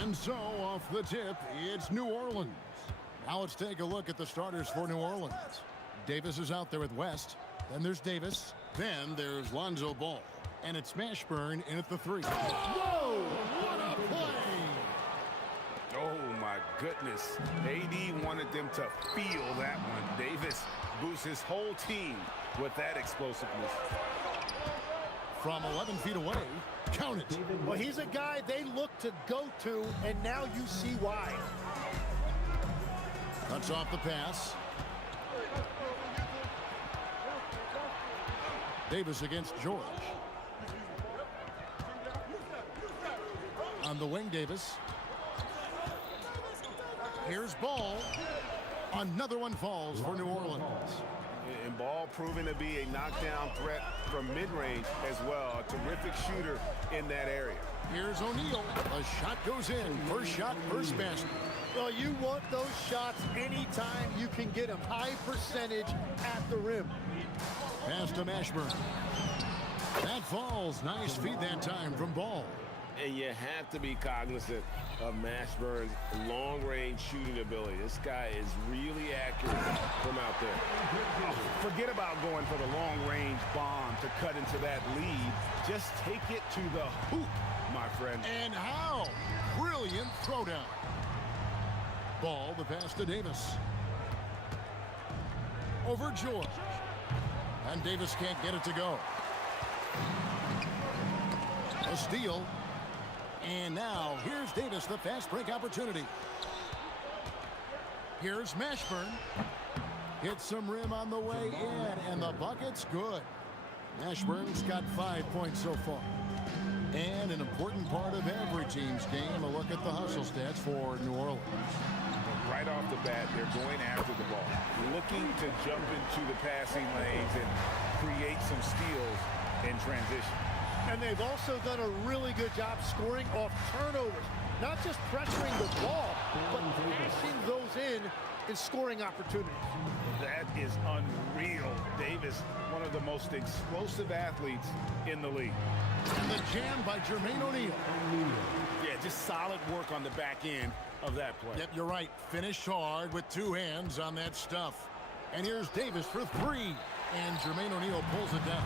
And so, off the tip, it's New Orleans. Now let's take a look at the starters for New Orleans. Davis is out there with West. Then there's Davis. Then there's Lonzo Ball. And it's Mashburn in at the 3. Whoa! What a play! Oh, my goodness. AD wanted them to feel that one. Davis boosts his whole team with that explosiveness. From 11 feet away, count it. Well, he's a guy they look to go to, and now you see why. Cuts off the pass. Davis against George. On the wing, Davis. Here's Ball. Another one falls for New Orleans. And Ball proving to be a knockdown threat from mid-range as well. A terrific shooter in that area. Here's O'Neal. A shot goes in. First shot, first basket. Well, you want those shots anytime you can get them. High percentage at the rim. Pass to Mashburn. That falls. Nice feed that time from Ball. And you have to be cognizant of Mashburn's long-range shooting ability. This guy is really accurate from out there. Forget about going for the long-range bomb to cut into that lead. Just take it to the hoop, my friend. And how? Brilliant throwdown. Ball, the pass to Davis. Over George. And Davis can't get it to go. A steal. And now, here's Davis, the fast break opportunity. Here's Mashburn. Hits some rim on the way in, and the bucket's good. Mashburn's got 5 points so far. And an important part of every team's game, a look at the hustle stats for New Orleans. Right off the bat, they're going after the ball, looking to jump into the passing lanes and create some steals in transition. And they've also done a really good job scoring off turnovers. Not just pressuring the ball, but passing those in scoring opportunities. That is unreal. Davis, one of the most explosive athletes in the league. And the jam by Jermaine O'Neal. Yeah, just solid work on the back end of that play. Yep, you're right. Finished hard with 2 hands on that stuff. And here's Davis for 3. And Jermaine O'Neal pulls it down.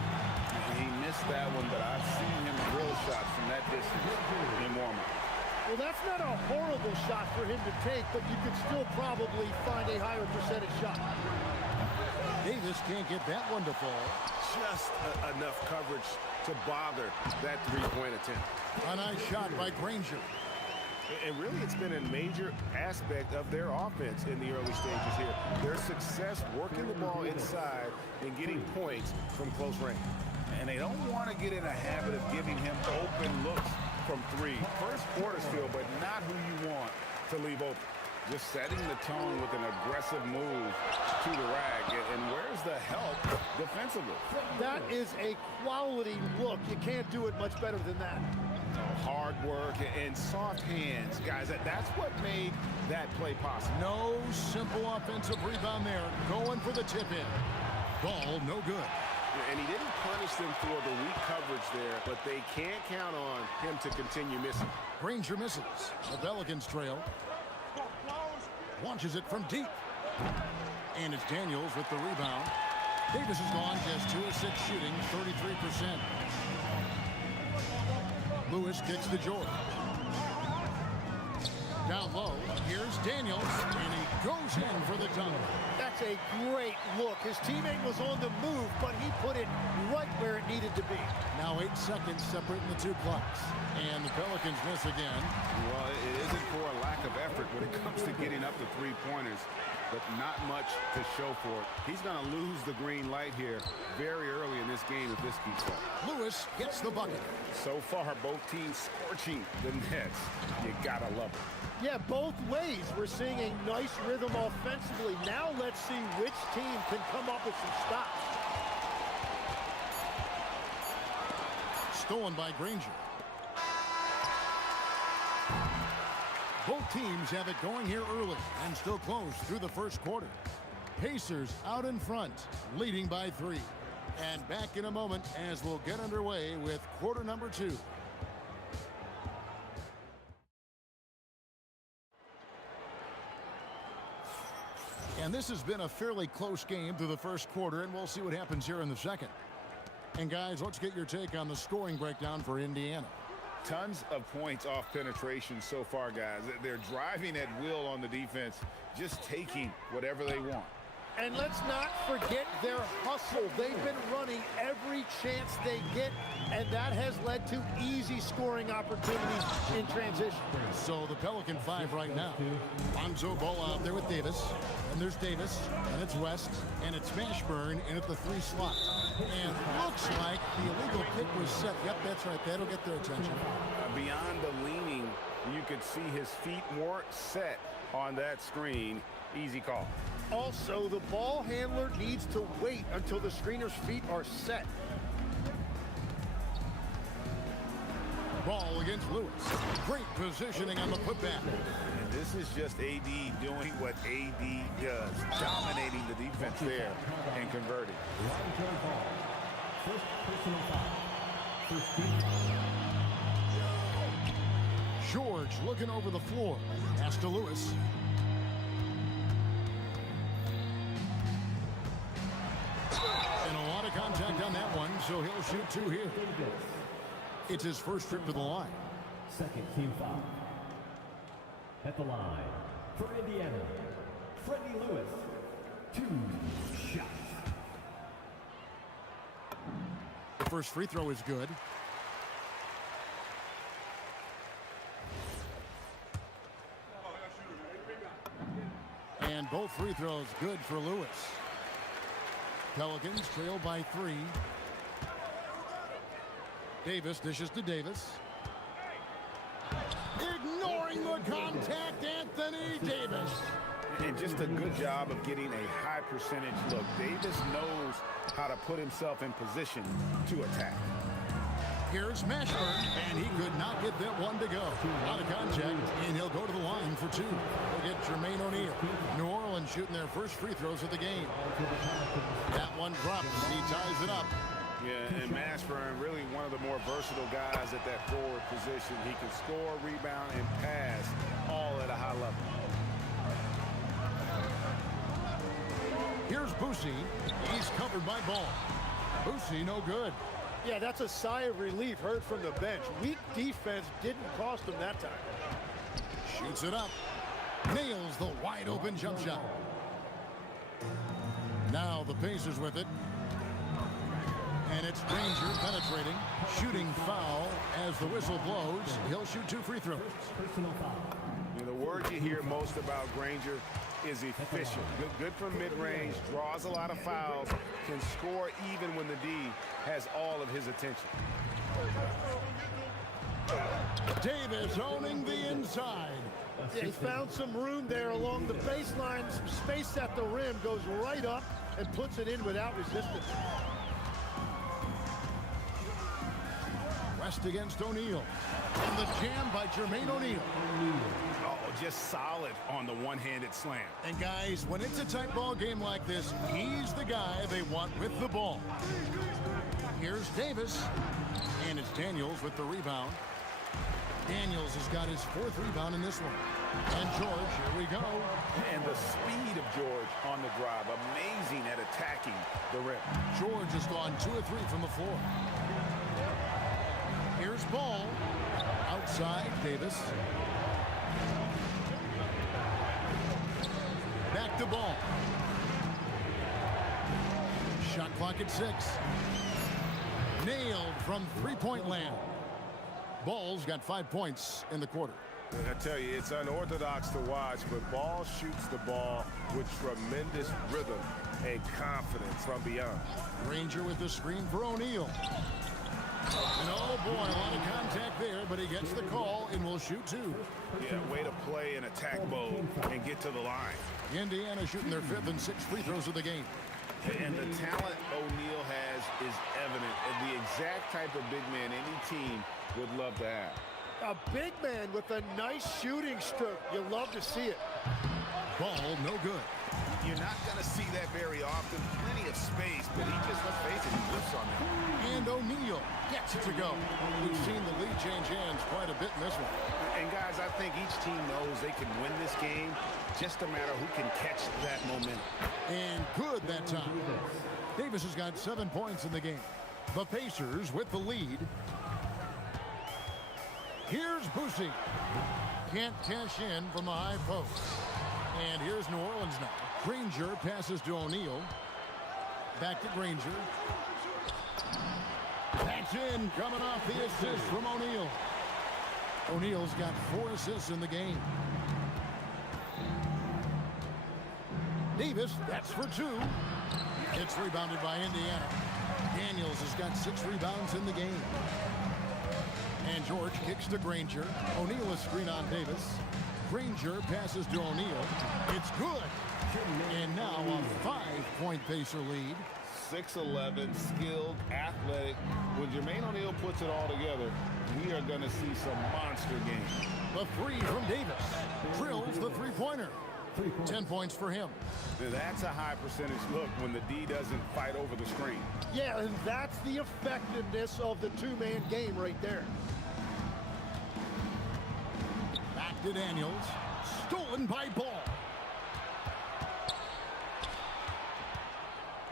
He missed that one, but I've seen him drill shots from that distance in warm-up. Well, that's not a horrible shot for him to take, but you could still probably find a higher percentage shot. Davis can't get that one to fall. Just enough coverage to bother that three-point attempt. A nice shot by Granger. And really, it's been a major aspect of their offense in the early stages here. Their success working the ball inside and getting points from close range. And they don't want to get in a habit of giving him open looks from three. First quarter still, but not who you want to leave open. Just setting the tone with an aggressive move to the rack. And where's the help defensively? That is a quality look. You can't do it much better than that. Hard work and soft hands. Guys, that's what made that play possible. No simple offensive rebound there. Going for the tip-in. Ball no good. And he didn't punish them for the weak coverage there, but they can't count on him to continue missing. Granger misses. The Pelicans trail. Launches it from deep. And it's Daniels with the rebound. Davis has gone just 2 of 6 shooting, 33%. Lewis kicks to George. Down low, here's Daniels, and he goes in for the dunk. That's a great look. His teammate was on the move, but he put it right where it needed to be. Now 8 seconds separating the two clocks. And the Pelicans miss again. Well, it isn't for a lack of effort when it comes to getting up to three-pointers, but not much to show for it. He's going to lose the green light here very early in this game if this keeps up. Lewis gets the bucket. So far, both teams scorching the Nets. You gotta love it. Yeah, both ways. We're seeing a nice rhythm offensively. Now let's see which team can come up with some stops. Stolen by Granger. Both teams have it going here early and still close through the first quarter. Pacers out in front, leading by 3. And back in a moment as we'll get underway with quarter number 2. And this has been a fairly close game through the first quarter, and we'll see what happens here in the second. And guys, let's get your take on the scoring breakdown for Indiana. Tons of points off penetration so far, guys. They're driving at will on the defense, just taking whatever they want. And let's not forget their hustle. They've been running every chance they get, and that has led to easy scoring opportunities in transition. So the Pelican 5 right now. Lonzo Ball out there with Davis. And there's Davis, and it's West, and it's Mashburn in at the 3 slot. And looks like the illegal kick was set. Yep, that's right. That'll get their attention. Beyond the leaning, you could see his feet more set on that screen. Easy call. Also, the ball handler needs to wait until the screener's feet are set. Ball against Lewis. Great positioning on the putback. And this is just AD doing what AD does, dominating the defense there and converting. George looking over the floor. Pass to Lewis. And a lot of contact on that one, so he'll shoot 2 here. It's his first trip to the line. Second team foul. At the line for Indiana, Freddie Lewis. 2 shots. The first free throw is good. And both free throws good for Lewis. Pelicans trail by 3. Davis dishes to Davis. Ignoring the contact, Anthony Davis. And just a good job of getting a high percentage look. Davis knows how to put himself in position to attack. Here's Mashburn, and he could not get that one to go. Out of contact, and he'll go to the line for 2. We'll get Jermaine O'Neal. New Orleans shooting their first free throws of the game. That one drops. He ties it up. Yeah, and Mashburn, really one of the more versatile guys at that forward position. He can score, rebound, and pass all at a high level. Here's Boosie. He's covered by Ball. Boosie no good. Yeah, that's a sigh of relief heard from the bench. Weak defense didn't cost them that time. Shoots it up. Nails the wide open jump shot. Now the Pacers with it. And it's Granger penetrating, shooting foul as the whistle blows. He'll shoot 2 free throws. Personal foul. You know, the word you hear most about Granger is efficient. Good from mid-range, draws a lot of fouls, can score even when the D has all of his attention. Davis owning the inside. Yeah, he found some room there along the baseline, some space at the rim, goes right up and puts it in without resistance. West against O'Neal. And the jam by Jermaine O'Neal. Oh, just solid on the one-handed slam. And guys, when it's a tight ball game like this, he's the guy they want with the ball. Here's Davis. And it's Daniels with the rebound. Daniels has got his 4th rebound in this one. And George, here we go. And the speed of George on the drive, amazing at attacking the rim. George has gone 2 of 3 from the floor. Here's Ball. Outside, Davis. Back to Ball. Shot clock at 6. Nailed from three-point land. Ball's got 5 points in the quarter. I tell you, it's unorthodox to watch, but Ball shoots the ball with tremendous rhythm and confidence from beyond. Granger with the screen for O'Neal. And oh boy, a lot of contact there, but he gets the call and will shoot 2. Yeah, way to play in attack mode and get to the line. Indiana shooting their 5th and 6th free throws of the game. And the talent O'Neal has is evident, and the exact type of big man any team would love to have. A big man with a nice shooting stroke. You love to see it. Ball, no good. You're not going to see that very often. Plenty of space, but he just, let's face it, he whips on that. And O'Neal gets it to go. We've seen the lead change hands quite a bit in this one. And guys, I think each team knows they can win this game, just a matter who can catch that momentum. And good that time. Davis has got 7 points in the game. The Pacers with the lead. Here's Boosie. Can't cash in from the high post. And here's New Orleans now. Granger passes to O'Neal. Back to Granger. That's in, coming off the assist from O'Neal. O'Neal's got 4 assists in the game. Davis, that's for 2. It's rebounded by Indiana. Daniels has got 6 rebounds in the game. And George kicks to Granger. O'Neal is screen on Davis. Granger passes to O'Neal. It's good. And now a 5-point Pacer lead. 6'11", skilled, athletic. When Jermaine O'Neal puts it all together, we are going to see some monster games. The 3 from Davis. Drills the three-pointer. 10 points for him. That's a high percentage look when the D doesn't fight over the screen. Yeah, and that's the effectiveness of the 2-man game right there. Back to Daniels. Stolen by Ball.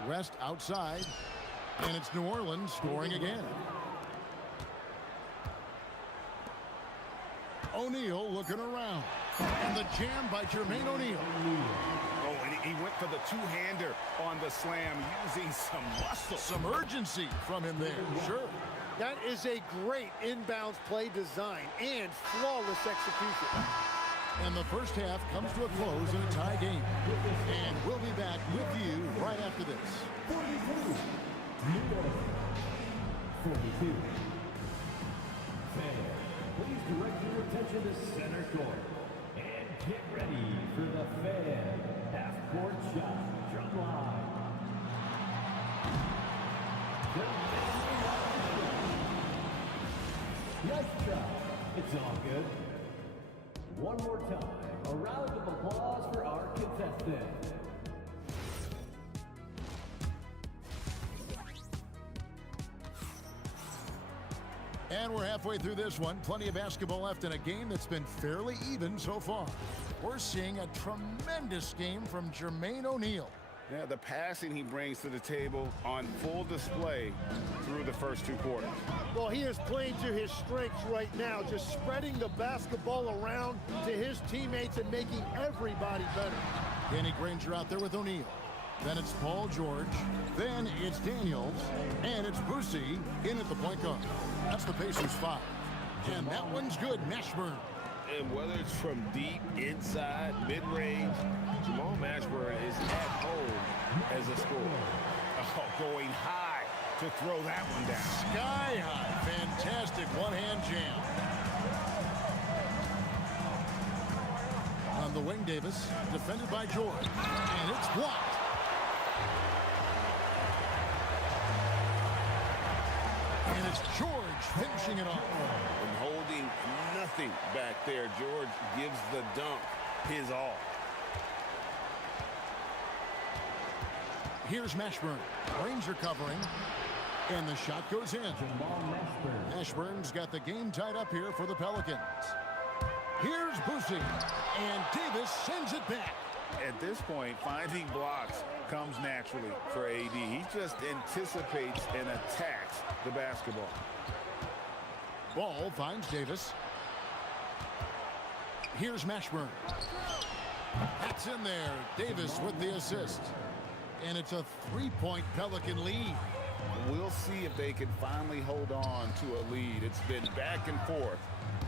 West outside. And it's New Orleans scoring again. O'Neal looking around. And the jam by Jermaine O'Neal. Oh, and he went for the two-hander on the slam, using some muscle. Some urgency from him there. Sure. That is a great inbounds play design and flawless execution. And the first half comes to a close in a tie game. And we'll be back with you right after this. 42. Fans, please direct your attention to center court. And get ready for the Fan half-court shot drum line. Nice try. It's all good. One more time, a round of applause for our contestants. And we're halfway through this one. Plenty of basketball left in a game that's been fairly even so far. We're seeing a tremendous game from Jermaine O'Neal. Yeah, the passing he brings to the table on full display through the first 2 quarters. Well, he is playing to his strengths right now, just spreading the basketball around to his teammates and making everybody better. Danny Granger out there with O'Neal. Then it's Paul George. Then it's Daniels. And it's Boosie in at the point guard. That's the Pacers 5. And that one's good. Mashburn. And whether it's from deep, inside, mid-range, Jamal Mashburn is at home as a scorer. Oh, going high to throw that one down. Sky high. Fantastic one-hand jam. On the wing, Davis, defended by George. And it's blocked. And it's George finishing it off. And holding nothing back there. George gives the dunk his all. Here's Mashburn. Ranger covering. And the shot goes in. Jamal Mashburn. Mashburn's got the game tied up here for the Pelicans. Here's Boosie. And Davis sends it back. At this point, finding blocks comes naturally for AD. He just anticipates and attacks the basketball. Ball finds Davis. Here's Mashburn. That's in there. Davis with the assist. And it's a three-point Pelican lead. We'll see if they can finally hold on to a lead. It's been back and forth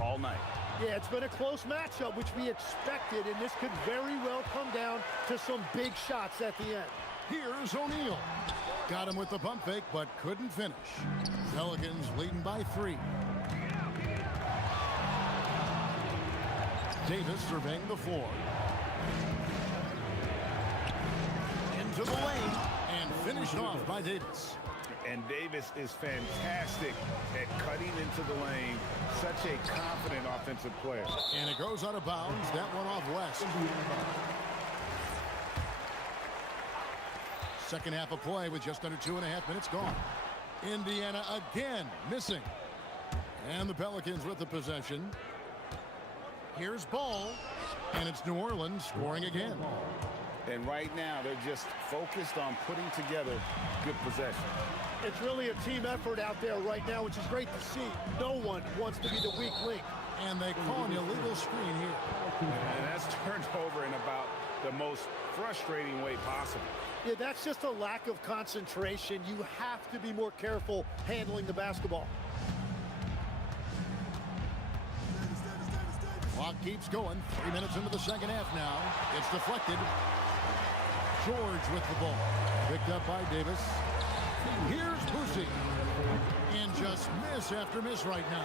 all night. Yeah, it's been a close matchup, which we expected, and this could very well come down to some big shots at the end. Here's O'Neal. Got him with the pump fake, but couldn't finish. Pelicans leading by 3. Davis surveying the floor. Into the lane, and finished off by Davis. And Davis is fantastic at cutting into the lane. Such a confident offensive player. And it goes out of bounds. That one off West. Second half of play with just under 2.5 minutes gone. Indiana again missing. And the Pelicans with the possession. Here's Ball. And it's New Orleans scoring again. And right now, they're just focused on putting together good possession. It's really a team effort out there right now, which is great to see. No one wants to be the weak link. And they call an illegal screen here. And that's turned over in about the most frustrating way possible. Yeah, that's just a lack of concentration. You have to be more careful handling the basketball. Clock keeps going. 3 minutes into the second half now. It's deflected. George with the ball. Picked up by Davis. Here's Boosie. And just miss after miss right now.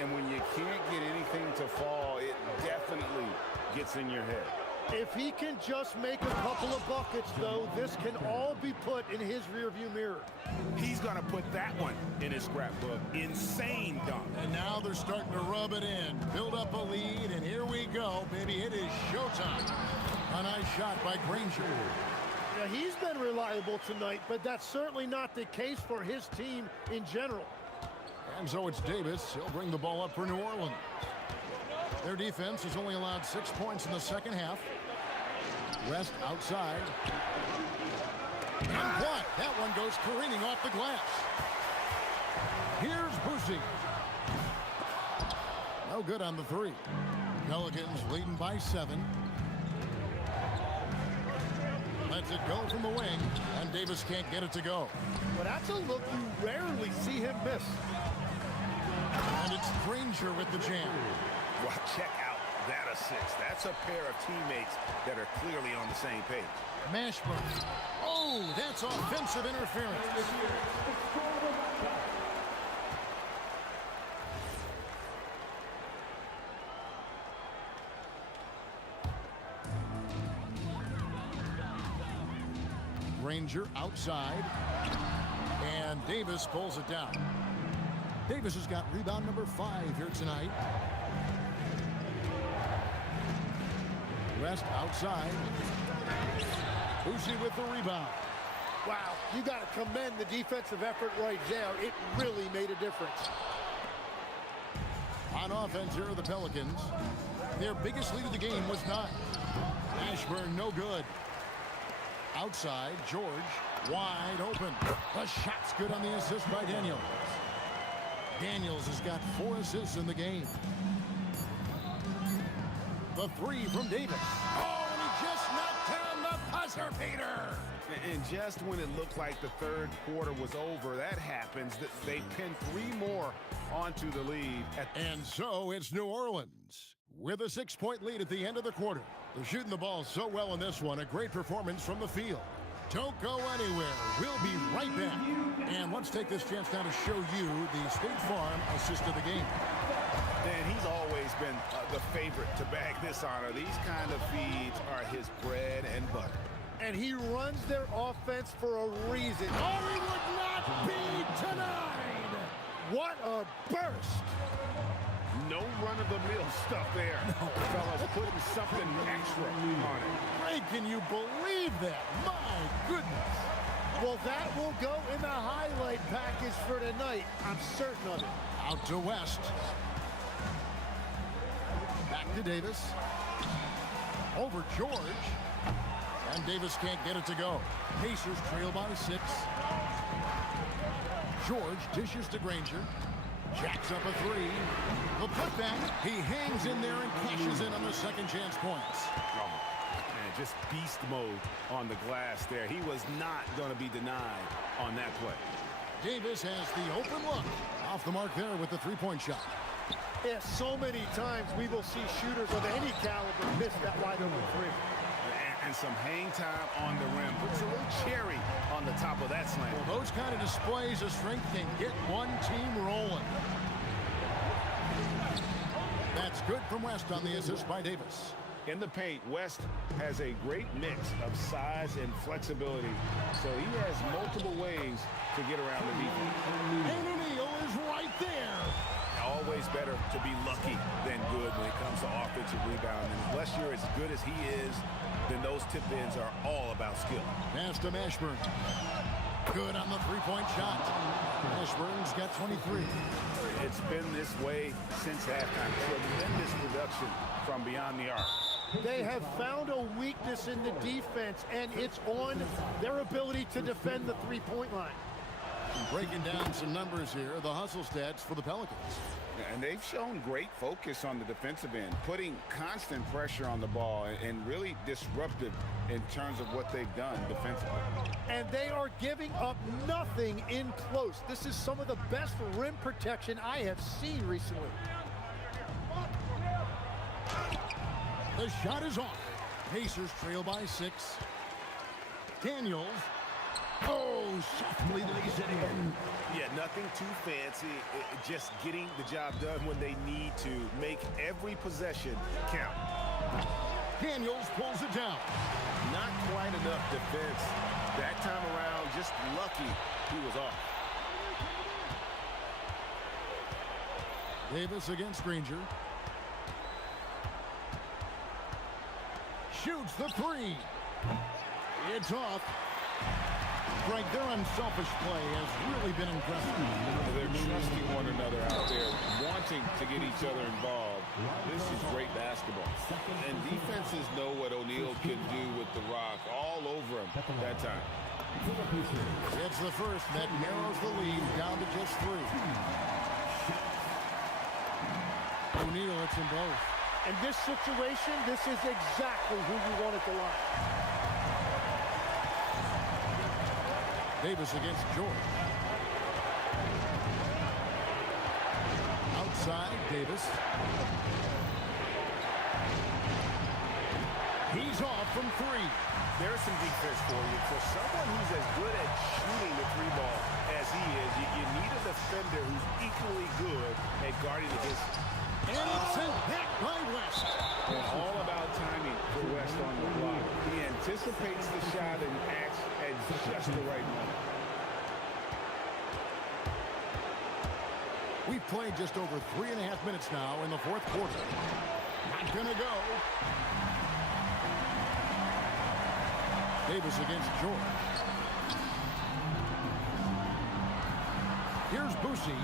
And when you can't get anything to fall, it definitely gets in your head. If he can just make a couple of buckets, though, this can all be put in his rearview mirror. He's going to put that one in his scrapbook. Insane dunk. And now they're starting to rub it in. Build up a lead, and here we go, baby. It is showtime. A nice shot by Granger. Yeah, he's been reliable tonight, but that's certainly not the case for his team in general. And so it's Davis. He'll bring the ball up for New Orleans. Their defense has only allowed 6 points in the second half. West outside. And what? That one goes careening off the glass. Here's Boosie. No good on the 3. Pelicans leading by 7. Lets it go from the wing, and Davis can't get it to go. But that's a look you rarely see him miss. And it's Granger with the jam. Well, check out that assist. That's a pair of teammates that are clearly on the same page. Mashburn. Oh, that's offensive interference. Granger outside. And Davis pulls it down. Davis has got rebound number 5 here tonight. West outside. Boosie with the rebound. Wow, you got to commend the defensive effort right there. It really made a difference. On offense here are the Pelicans. Their biggest lead of the game was 9. Mashburn no good. Outside, George wide open. The shot's good on the assist by Daniels. Daniels has got 4 assists in the game. The 3 from Davis. Oh, and he just knocked down the buzzer beater. And just when it looked like the third quarter was over, that happens. They pin 3 more onto the lead. And so it's New Orleans with a 6-point lead at the end of the quarter. They're shooting the ball so well in this one. A great performance from the field. Don't go anywhere. We'll be right back. And let's take this chance now to show you the State Farm assist of the game. And he's always been the favorite to bag this honor. These kind of feeds are his bread and butter. And he runs their offense for a reason. Or he would not be tonight. What a burst. No run-of-the-mill stuff there. Fellas putting something extra on it. Ray, can you believe that? My goodness. Well, that will go in the highlight package for tonight. I'm certain of it. Out to West. Back to Davis. Over George. And Davis can't get it to go. Pacers trail by 6. George dishes to Granger. Jacks up a 3. The putback. He hangs in there and cashes in on the second chance points. Man, just beast mode on the glass there. He was not going to be denied on that play. Davis has the open look. Off the mark there with the 3-point shot. Yeah, so many times we will see shooters of any caliber miss that wide open 3. And some hang time on the rim. Puts a little cherry on the top of that slam. Well, those kind of displays of strength can get one team rolling. That's good from West on the assist by Davis. In the paint, West has a great mix of size and flexibility, so he has multiple ways to get around the defense. And O'Neal is right there. Always better to be lucky than good when it comes to offensive rebounding. Unless you're as good as he is, then those tip-ins are all about skill. Pass to Mashburn. Good on the 3-point shot. Mashburn's got 23. It's been this way since halftime. Tremendous production from beyond the arc. They have found a weakness in the defense, and it's on their ability to defend the 3-point line. Breaking down some numbers here, the hustle stats for the Pelicans. And they've shown great focus on the defensive end, putting constant pressure on the ball and really disruptive in terms of what they've done defensively. And they are giving up nothing in close. This is some of the best rim protection I have seen recently. The shot is off. Pacers trail by 6. Daniels. Oh, softly lays it in. Yeah, nothing too fancy. Just getting the job done when they need to. Make every possession count. Daniels pulls it down. Not quite enough defense. That time around, just lucky he was off. Davis against Granger. Shoots the 3. It's off. Frank, their unselfish play has really been impressive. They're trusting one another out there, wanting to get each other involved. This is great basketball. And defenses know what O'Neal can do with the rock all over him that time. It's the first that narrows the lead down to just 3. O'Neal hits them both. In this situation, this is exactly who you want at the line. Davis against George. Outside, Davis. He's off from 3. There's some defense for you. For someone who's as good at shooting the 3-ball as he is, you need a defender who's equally good at guarding against. And it's sent back by West. And all about timing for West on the block. He anticipates the shot and acts at just the right moment. We've played just over 3.5 minutes now in the fourth quarter. Not gonna go. Davis against George. Here's Boucy.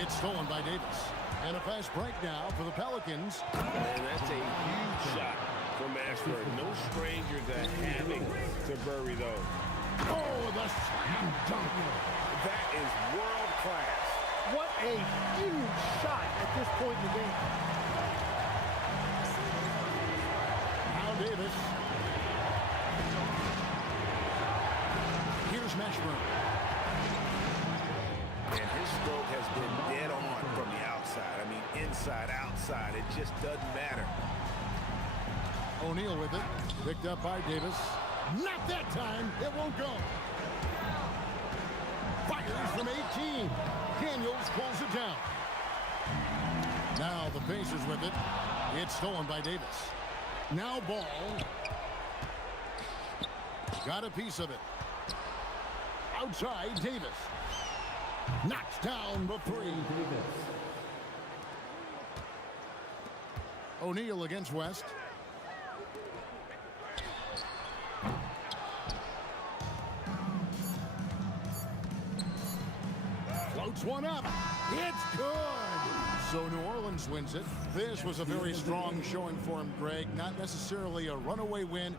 It's stolen by Davis. And a fast break now for the Pelicans. And that's a huge shot from Mashburn. No stranger to having to bury those. Oh, the slam dunk. That is world class. What a huge shot at this point in the game. Now Davis. Mashburn. And his stroke has been dead on from the outside. I mean, inside, outside, it just doesn't matter. O'Neal with it. Picked up by Davis. Not that time. It won't go. Fires from 18. Daniels pulls it down. Now the Pacers with it. It's stolen by Davis. Now Ball. Got a piece of it. Outside, Davis. Knocks down the three. O'Neal against West. Floats one up. It's good. So New Orleans wins it. This was a very strong showing for him, Greg. Not necessarily a runaway win.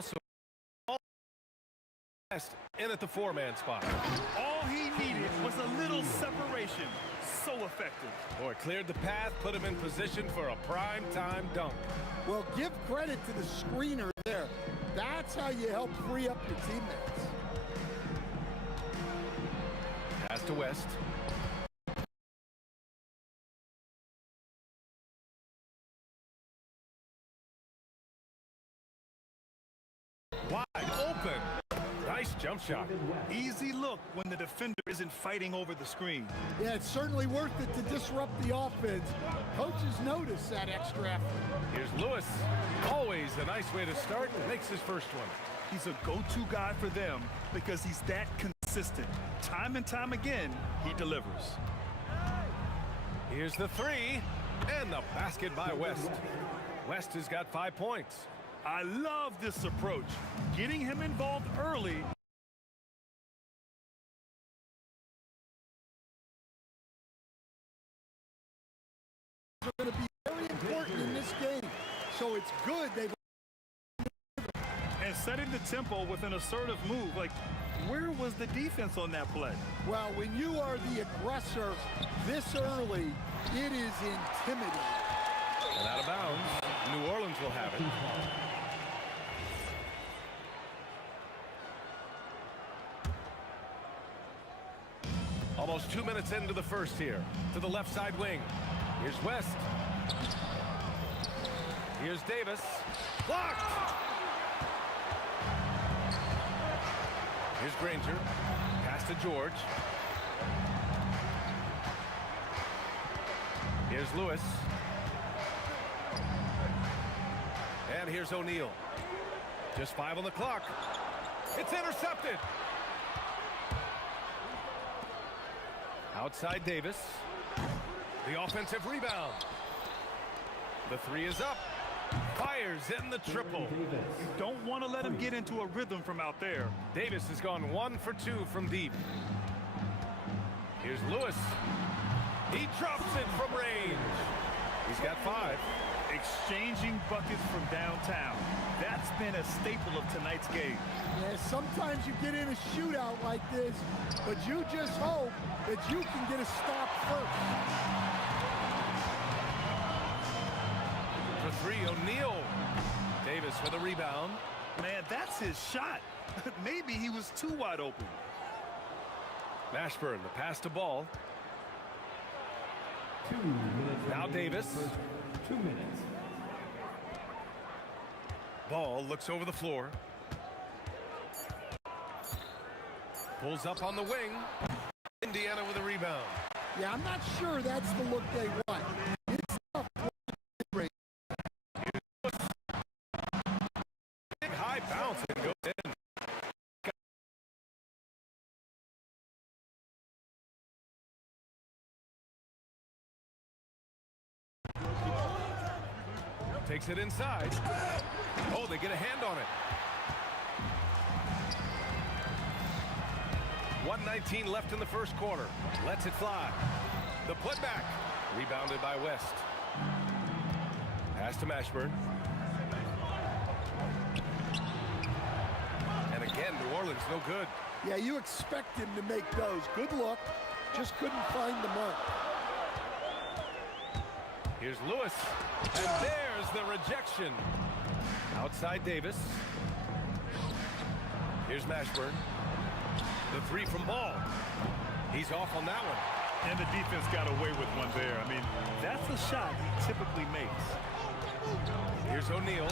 Also, in at the four-man spot. All he needed was a little separation. So effective. Boy, cleared the path, put him in position for a prime-time dunk. Well, give credit to the screener there. That's how you help free up your teammates. Pass to West. Wide open. Nice jump shot. Easy look when the defender isn't fighting over the screen. Yeah, it's certainly worth it to disrupt the offense. Coaches notice that extra effort. Here's Lewis. Always a nice way to start. Makes his first one. He's a go-to guy for them because he's that consistent. Time and time again, he delivers. Here's the three. And the basket by West. West has got 5 points. I love this approach. Getting him involved early. Are going to be very important in this game. So it's good they've And setting the tempo with an assertive move. Like, where was the defense on that play? well, when you are the aggressor this early, it is intimidating. And out of bounds. New Orleans will have it. Almost 2 minutes into the first here. To the left side wing. Here's West. Here's Davis. Blocked! Here's Granger. Pass to George. Here's Lewis. And here's O'Neal. Just 5 on the clock. It's intercepted. Outside Davis. The offensive rebound. The three is up. Fires in the triple. You don't want to let him get into a rhythm from out there. Davis has gone 1 for 2 from deep. Here's Lewis. He drops it from range. He's got 5. Exchanging buckets from downtown. That's been a staple of tonight's game. Yeah, sometimes you get in a shootout like this, but you just hope that you can get a stop first. For 3, O'Neal. Davis for the rebound. Man, that's his shot. Maybe he was too wide open. Mashburn, the pass to Ball. 2 minutes. Now Davis. 2 minutes. Ball looks over the floor. Pulls up on the wing. Indiana with a rebound. Yeah, I'm not sure that's the look they want. It's tough. Big high bounce and goes in. Takes it inside. Oh, they get a hand on it. 1:19 left in the first quarter. Lets it fly. The putback. Rebounded by West. Pass to Mashburn. And again, New Orleans no good. Yeah, you expect him to make those. Good look. Just couldn't find the mark. Here's Lewis. And there's the rejection. Outside Davis. Here's Mashburn. The 3 from Ball. He's off on that one. And the defense got away with one there. I mean, that's a shot he typically makes. Here's O'Neal.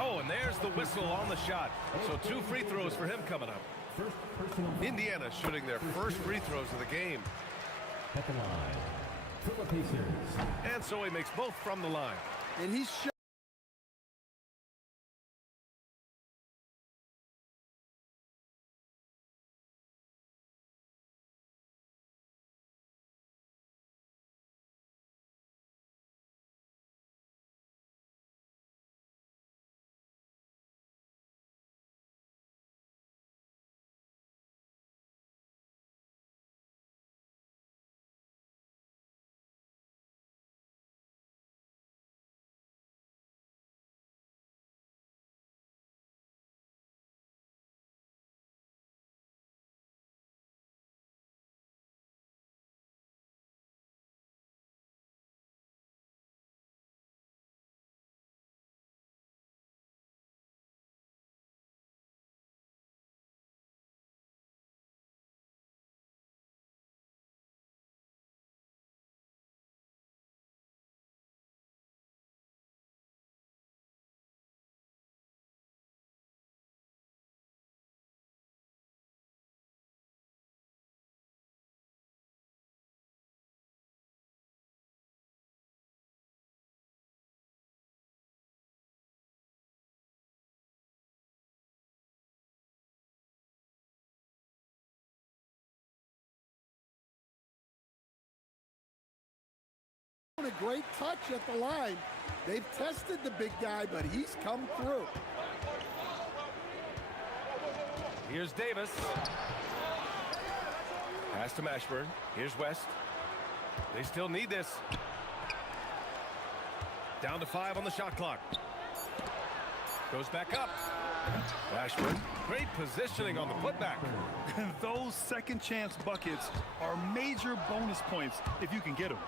Oh, and there's the whistle on the shot. So 2 free throws for him coming up. First personal foul. Indiana shooting their first free throws of the game. At the line. For the Pacers. And so he makes both from the line. And he's great touch at the line. They've tested the big guy, but he's come through. Here's Davis. Pass to Mashburn. Here's West. They still need this. Down to 5 on the shot clock. Goes back up. Mashburn. Great positioning on the putback. Those second chance buckets are major bonus points if you can get them.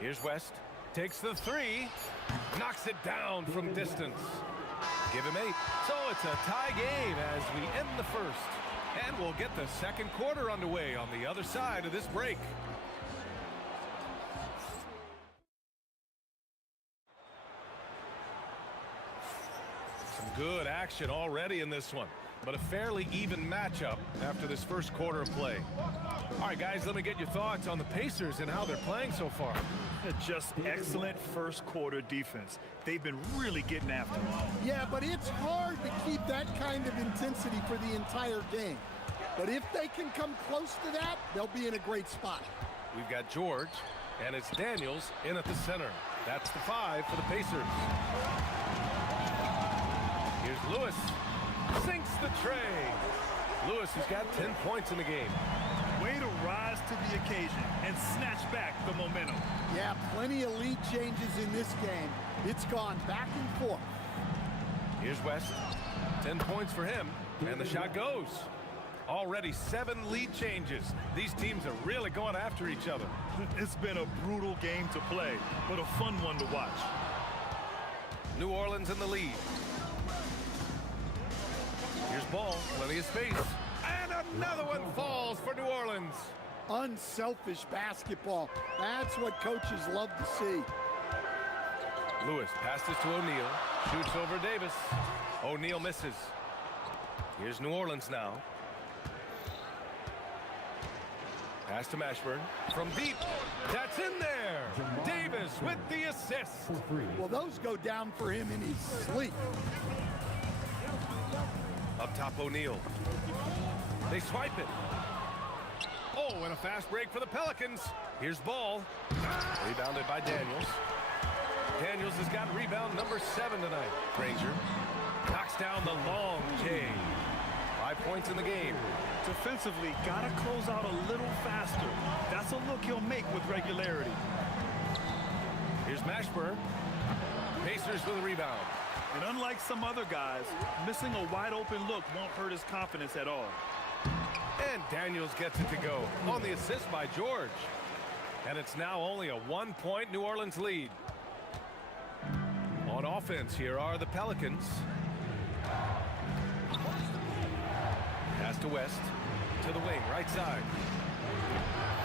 Here's West. Takes the 3. Knocks it down from distance. Give him 8. So it's a tie game as we end the first. And we'll get the second quarter underway on the other side of this break. Some good action already in this one, but a fairly even matchup after this first quarter of play. All right, guys, let me get your thoughts on the Pacers and how they're playing so far. Just excellent first quarter defense. They've been really getting after it. Yeah, but it's hard to keep that kind of intensity for the entire game. But if they can come close to that, they'll be in a great spot. We've got George, and it's Daniels in at the center. That's the 5 for the Pacers. Here's Lewis. Sinks the tray. Lewis has got 10 points in the game. Way to rise to the occasion and snatch back the momentum. Yeah, plenty of lead changes in this game. It's gone back and forth. Here's West. 10 points for him, and the shot goes. Already 7 lead changes. These teams are really going after each other. It's been a brutal game to play, but a fun one to watch. New Orleans in the lead. Here's Ball, plenty of space. And another one falls for New Orleans. Unselfish basketball. That's what coaches love to see. Lewis passes to O'Neal. Shoots over Davis. O'Neal misses. Here's New Orleans now. Pass to Mashburn. From deep. That's in there. Davis with the assist. Well, those go down for him in his sleep. Up top, O'Neal. They swipe it. Oh, and a fast break for the Pelicans. Here's Ball. Rebounded by Daniels. Daniels has got rebound number 7 tonight. Granger knocks down the long J. 5 points in the game. Defensively, gotta close out a little faster. That's a look he'll make with regularity. Here's Mashburn. Pacers with a rebound. And unlike some other guys, missing a wide open look won't hurt his confidence at all. And Daniels gets it to go on the assist by George. And it's now only a 1-point New Orleans lead. On offense, here are the Pelicans. Pass to West, to the wing, right side.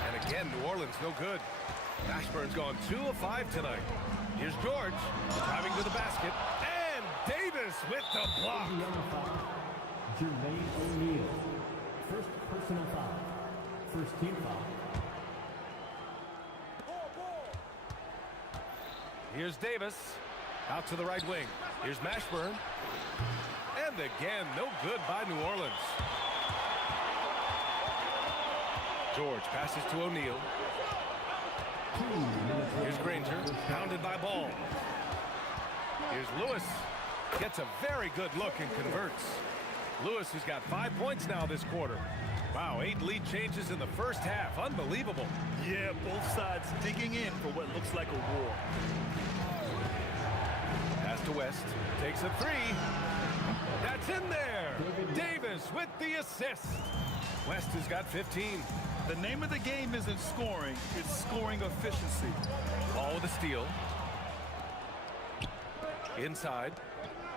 And again, New Orleans no good. Mashburn's gone 2 of 5 tonight. Here's George, driving to the basket. And Davis with the block. Jermaine O'Neal. First personal foul. First team foul. Here's Davis, out to the right wing. Here's Mashburn. And again, no good by New Orleans. George passes to O'Neal. Here's Granger, pounded by Ball. Here's Lewis, gets a very good look and converts. Lewis has got 5 points now this quarter. Wow, 8 lead changes in the first half. Unbelievable. Yeah, both sides digging in for what looks like a war. Pass to West, takes a 3. That's in there. Davis with the assist. West has got 15. The name of the game isn't scoring, it's scoring efficiency. Ball with a steal. Inside.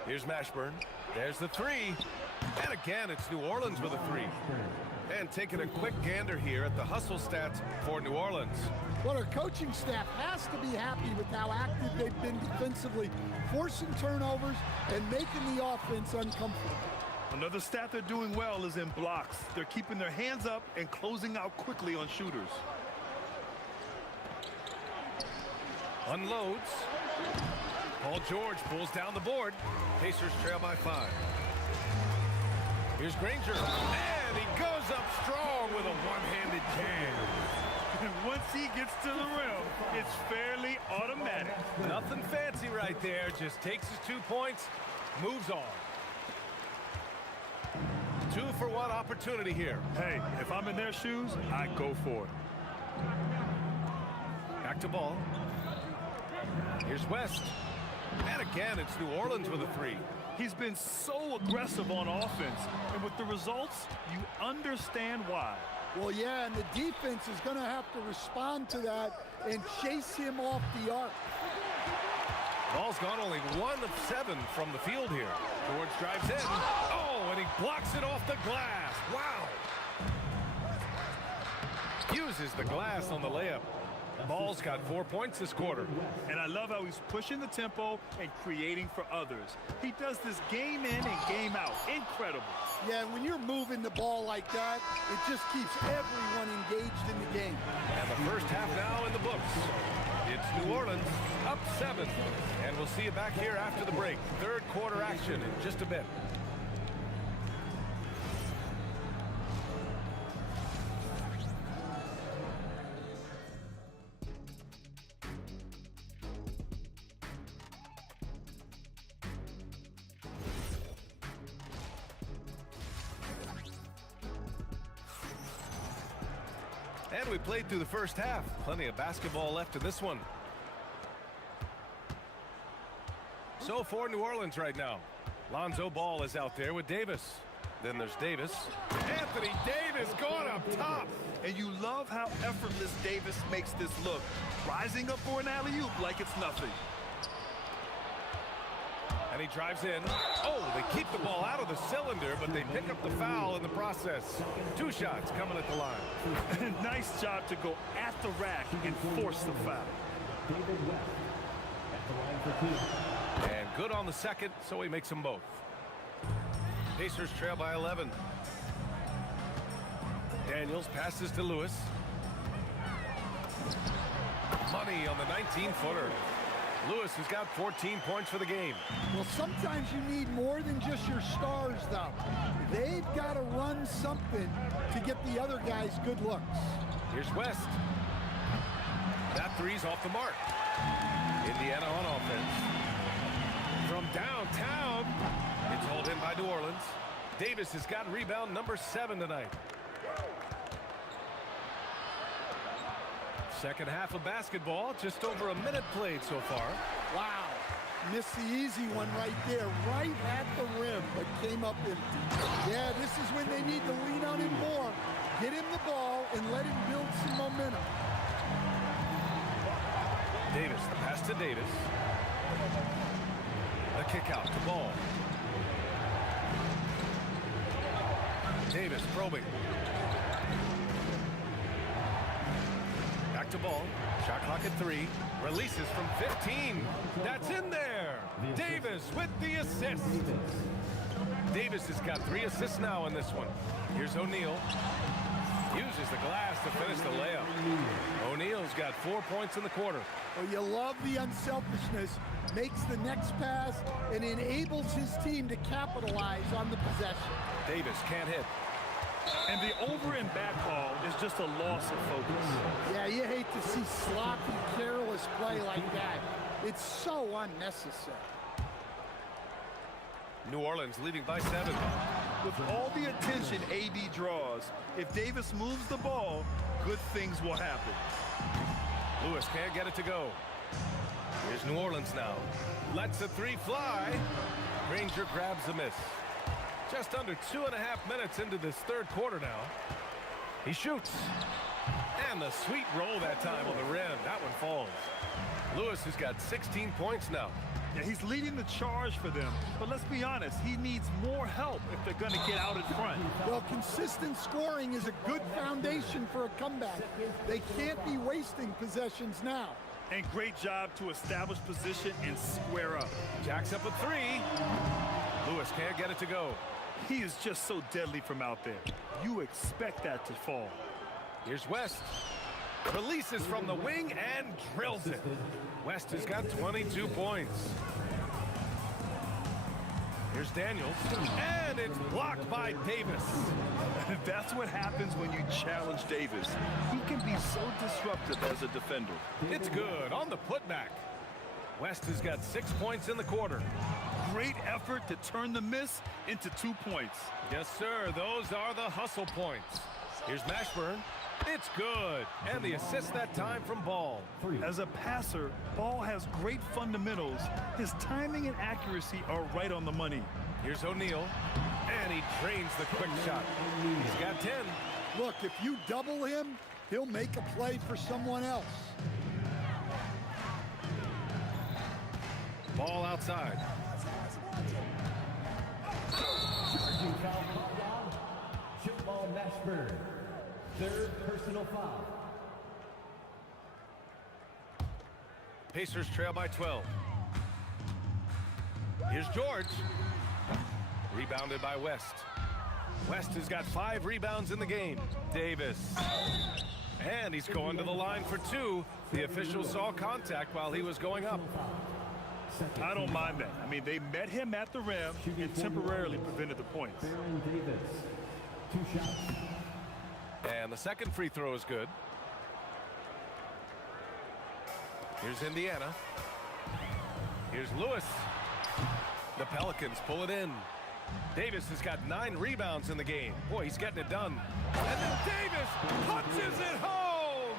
Here's Mashburn. There's the 3. And again, it's New Orleans with a 3. And taking a quick gander here at the hustle stats for New Orleans. Well, our coaching staff has to be happy with how active they've been defensively, forcing turnovers and making the offense uncomfortable. Another stat they're doing well is in blocks. They're keeping their hands up and closing out quickly on shooters. Unloads. Paul George pulls down the board. Pacers trail by 5. Here's Granger. And he goes up strong with a one-handed jam. Once he gets to the rim, it's fairly automatic. Nothing fancy right there. Just takes his 2 points, moves on. 2-for-1 opportunity here. Hey, if I'm in their shoes, I go for it. Back to ball. Here's West. And again, it's New Orleans with a 3. He's been so aggressive on offense, and with the results, you understand why. Well, yeah, and the defense is going to have to respond to that and chase him off the arc. Ball's gone only 1 of 7 from the field here. George drives in. Oh, and he blocks it off the glass. Wow. Uses the glass on the layup. Ball's got 4 points this quarter. And I love how he's pushing the tempo and creating for others. He does this game in and game out. Incredible. Yeah, when you're moving the ball like that, it just keeps everyone engaged in the game. And the first half now in the books. It's New Orleans up 7. And we'll see you back here after the break. Third quarter action in just a bit. And we played through the first half. Plenty of basketball left in this one. So for New Orleans right now, Lonzo Ball is out there with Davis. Then there's Davis. Anthony Davis going up top. And you love how effortless Davis makes this look. Rising up for an alley-oop like it's nothing. And he drives in. Oh, they keep the ball out of the cylinder, but they pick up the foul in the process. 2 shots coming at the line. Nice job to go at the rack and force the foul. David West at the line for 2. And good on the second, so he makes them both. Pacers trail by 11. Daniels passes to Lewis. Money on the 19-footer. Lewis has got 14 points for the game. Well, sometimes you need more than just your stars, though. They've got to run something to get the other guys good looks. Here's West. That three's off the mark. Indiana on offense. From downtown, it's hauled in by New Orleans. Davis has got rebound number 7 tonight. Second half of basketball, just over a minute played so far. Wow. Missed the easy one right there, right at the rim, but came up empty. Yeah, this is when they need to lean on him more. Get him the ball and let him build some momentum. Davis, the pass to Davis. The kick out to Ball. Davis probing. Back to Ball. Shot clock at 3. Releases from 15. That's in there. Davis with the assist. Davis has got 3 assists now in this one. Here's O'Neal. Uses the glass to finish the layup. O'Neal's got 4 points in the quarter. Well, you love the unselfishness. Makes the next pass and enables his team to capitalize on the possession. Davis can't hit. And the over and back call is just a loss of focus. Yeah, you hate to see sloppy, careless play like that. It's so unnecessary. New Orleans leading by 7. With all the attention AD draws, if Davis moves the ball, good things will happen. Lewis can't get it to go. Here's New Orleans now. Lets the 3 fly. Granger grabs the miss. Just under 2.5 minutes into this third quarter now. He shoots. And the sweet roll that time on the rim. That one falls. Lewis has got 16 points now. Yeah, he's leading the charge for them. But let's be honest, he needs more help if they're going to get out in front. Well, consistent scoring is a good foundation for a comeback. They can't be wasting possessions now. And great job to establish position and square up. Jacks up a 3. Lewis can't get it to go. He is just so deadly from out there. You expect that to fall. Here's West. Releases from the wing and drills it. West has got 22 points. Here's Daniels, and it's blocked by Davis. That's what happens when you challenge Davis. He can be so disruptive as a defender. It's good on the putback. West has got 6 points in the quarter. Great effort to turn the miss into 2 points. Yes, sir. Those are the hustle points. Here's Mashburn. It's good. And the assist that time from Ball. As a passer, Ball has great fundamentals. His timing and accuracy are right on the money. Here's O'Neal. And he drains the quick shot. He's got 10. Look, if you double him, he'll make a play for someone else. Ball outside. Charging foul called on Jamal Mashburn. Third personal foul. Pacers trail by 12. Here's George. Rebounded by West. West has got 5 rebounds in the game. Davis. And he's going to the line for 2. The official saw contact while he was going up. I don't mind that. I mean, they met him at the rim and temporarily prevented the points. Baron Davis. 2 shots. And the second free throw is good. Here's Indiana. Here's Lewis. The Pelicans pull it in. Davis has got 9 rebounds in the game. Boy, he's getting it done. And then Davis punches it home!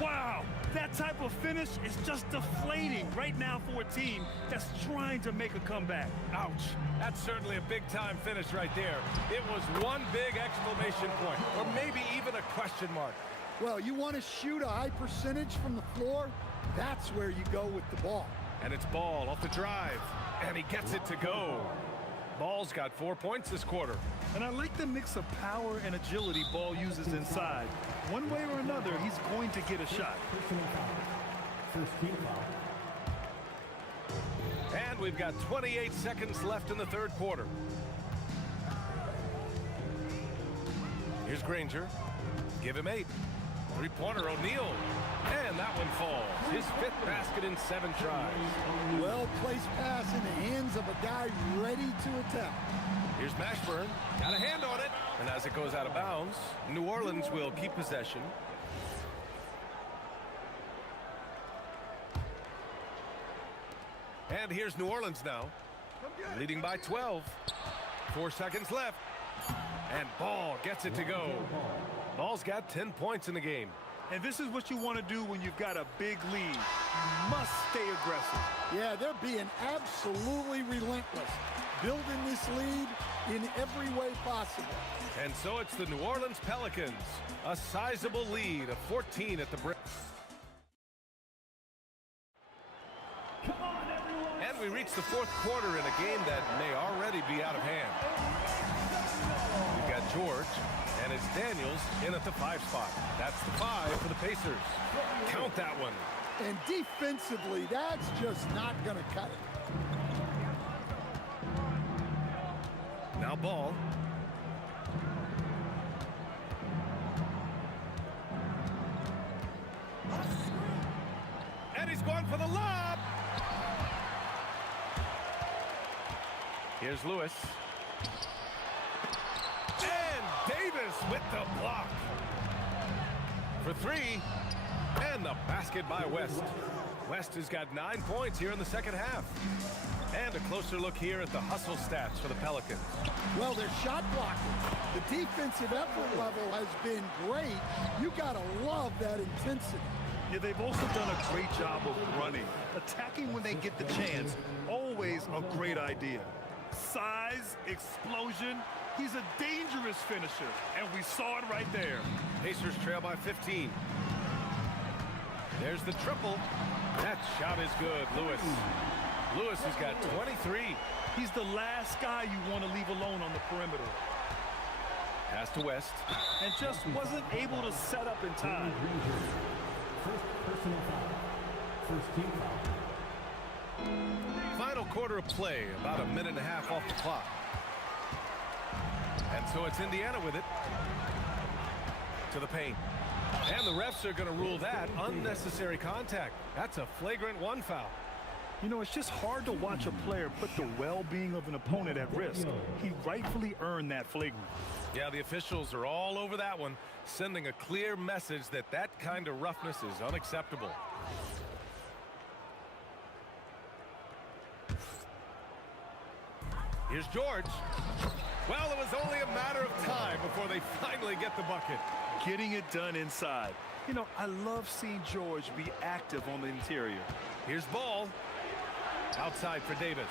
Wow, that type of finish is just deflating right now for a team that's trying to make a comeback. Ouch. That's certainly a big-time finish right there. It was one big exclamation point, or maybe even a question mark. Well, you want to shoot a high percentage from the floor? That's where you go with the ball. And it's Ball off the drive, and he gets it to go. Ball's got 4 points this quarter. And I like the mix of power and agility Ball uses inside. One way or another, he's going to get a shot. Personal foul. First team foul. And we've got 28 seconds left in the third quarter. Here's Granger. Give him 8. Three-pointer O'Neal. And that one falls. His 5th basket in 7 tries. Well-placed pass in the hands of a guy ready to attack. Here's Mashburn. Got a hand on it. And as it goes out of bounds, New Orleans will keep possession. And here's New Orleans now, leading by 12. 4 seconds left. And Ball gets it to go. Ball's got 10 points in the game. And this is what you want to do when you've got a big lead. You must stay aggressive. Yeah, they're being absolutely relentless, building this lead in every way possible. And so it's the New Orleans Pelicans, a sizable lead of 14 at the break. And we reach the 4th quarter in a game that may already be out of hand. We've got George, and it's Daniels in at the 5 spot. That's the 5 for the Pacers. Count that one. And defensively, that's just not going to cut it. Now Ball. And he's going for the lob. Here's Lewis. And Davis with the block. For 3. And the basket by West. West has got 9 points here in the second half. And a closer look here at the hustle stats for the Pelicans. Well, their shot blocking. The defensive effort level has been great. You got to love that intensity. Yeah, they've also done a great job of running. Attacking when they get the chance, always a great idea. Size, explosion, he's a dangerous finisher, and we saw it right there. Pacers trail by 15. There's the triple. That shot is good, Lewis. Lewis has got 23. He's the last guy you want to leave alone on the perimeter. Pass to West. And just wasn't able to set up in time. First personal foul. First team foul. Final quarter of play, about a minute and a half off the clock. And so it's Indiana with it. To the paint. And the refs are going to rule that unnecessary contact. That's a flagrant 1 foul. You know, it's just hard to watch a player put the well-being of an opponent at risk. He rightfully earned that flagrant. Yeah, the officials are all over that one, sending a clear message that that kind of roughness is unacceptable. Here's George. Well, it was only a matter of time before they finally get the bucket. Getting it done inside. You know, I love seeing George be active on the interior. Here's Ball. Outside for Davis.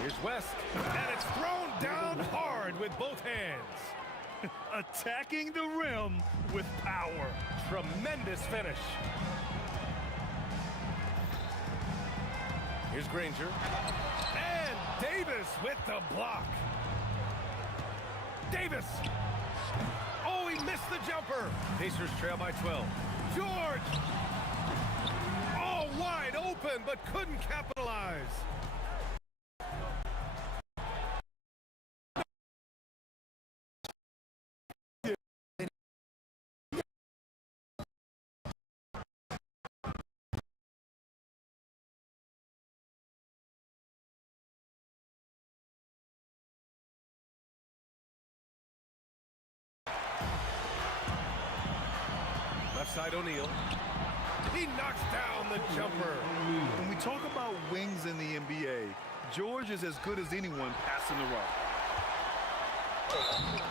Here's West. And it's thrown down hard with both hands. Attacking the rim with power. Tremendous finish. Here's Granger. And Davis with the block. Davis. Oh, he missed the jumper. Pacers trail by 12. George. Oh, wide open, but couldn't capitalize. Left side O'Neal. He knocks down the jumper. When we talk about wings in the NBA, George is as good as anyone passing the rock.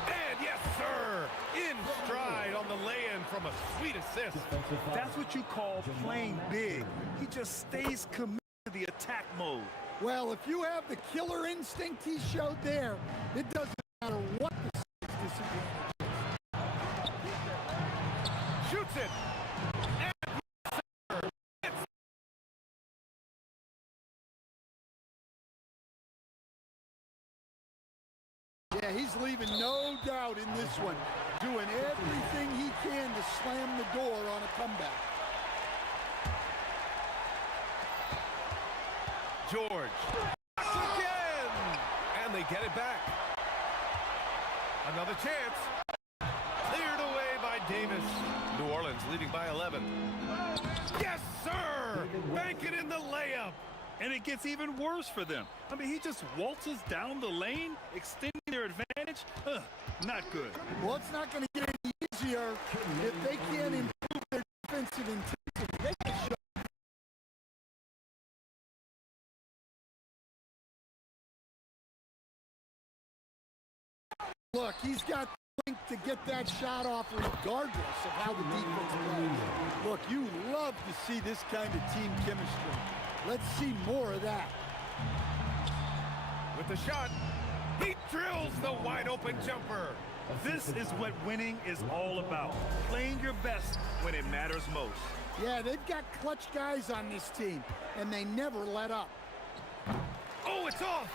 And yes, sir, in stride on the lay-in from a sweet assist. That's what you call playing big. He just stays committed to the attack mode. Well, if you have the killer instinct he showed there, it doesn't matter what the disadvantage. Shoots it. Yeah, he's leaving no doubt in this one, doing everything he can to slam the door on a comeback. George. Again! And they get it back. Another chance. Cleared away by Davis. New Orleans leading by 11. Yes, sir! Bank it in the layup. And it gets even worse for them. I mean, he just waltzes down the lane, extending their advantage. Not good. Well, it's not going to get any easier if they can't improve their defensive intensity. They can show. Look, he's got the length to get that shot off regardless of how the defense plays. Look, you love to see this kind of team chemistry. Let's see more of that. With the shot, he drills the wide open jumper. This is what winning is all about. Playing your best when it matters most. Yeah, they've got clutch guys on this team, and they never let up. Oh, it's off.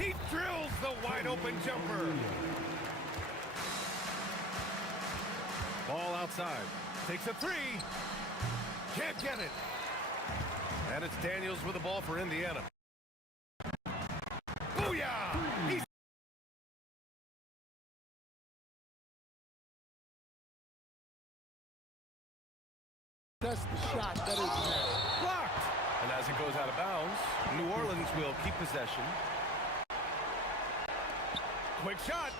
He drills the wide open jumper. Ball outside. Takes a three. Can't get it. And it's Daniels with the ball for Indiana. Booyah! He's Test the shot better than that. blocked. And as it goes out of bounds, New Orleans will keep possession. Quick shot.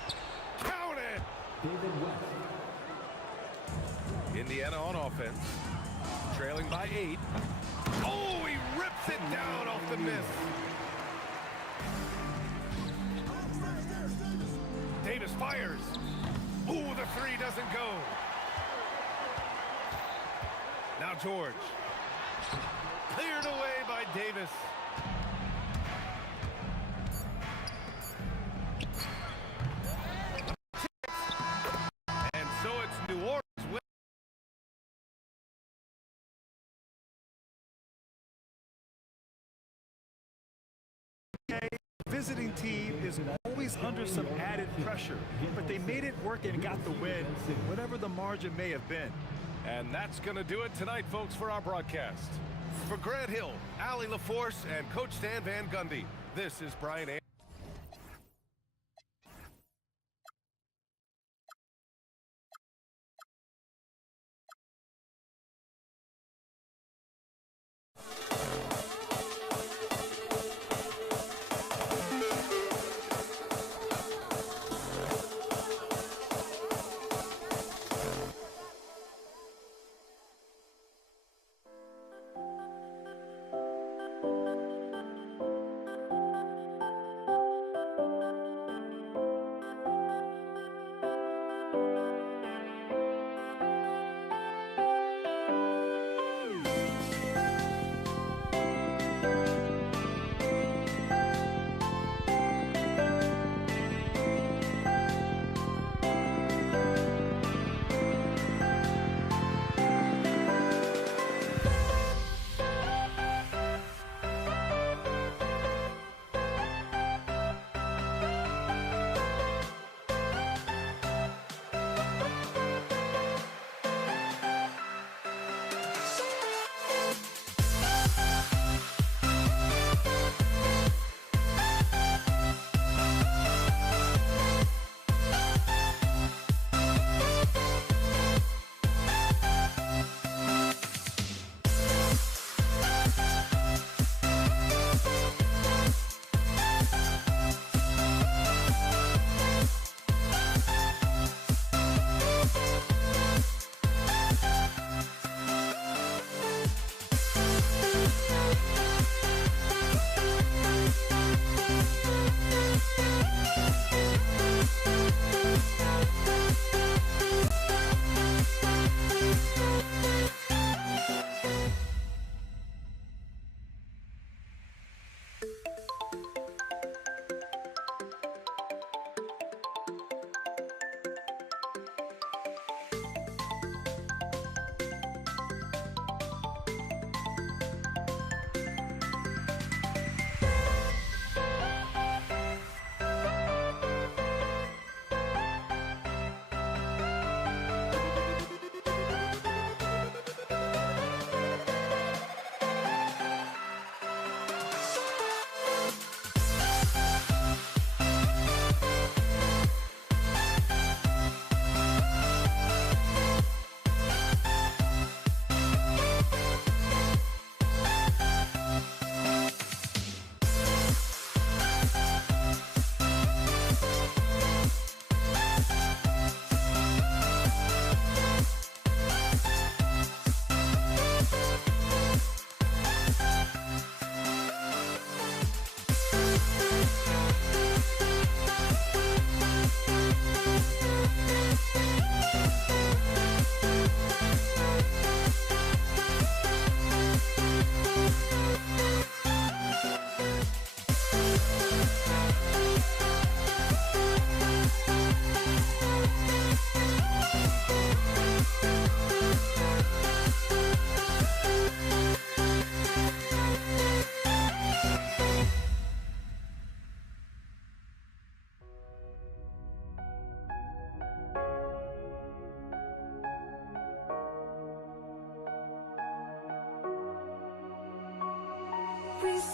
Count it. Indiana on offense. Trailing by 8. Oh, he rips it down off the miss. Davis fires. Ooh, the three doesn't go. Now George. Cleared away by Davis. And so it's New Orleans. Visiting team is always under some added pressure, but they made it work and got the win, whatever the margin may have been. And that's going to do it tonight, folks, for our broadcast. For Grant Hill, Allie LaForce, and Coach Stan Van Gundy, this is Brian Anderson.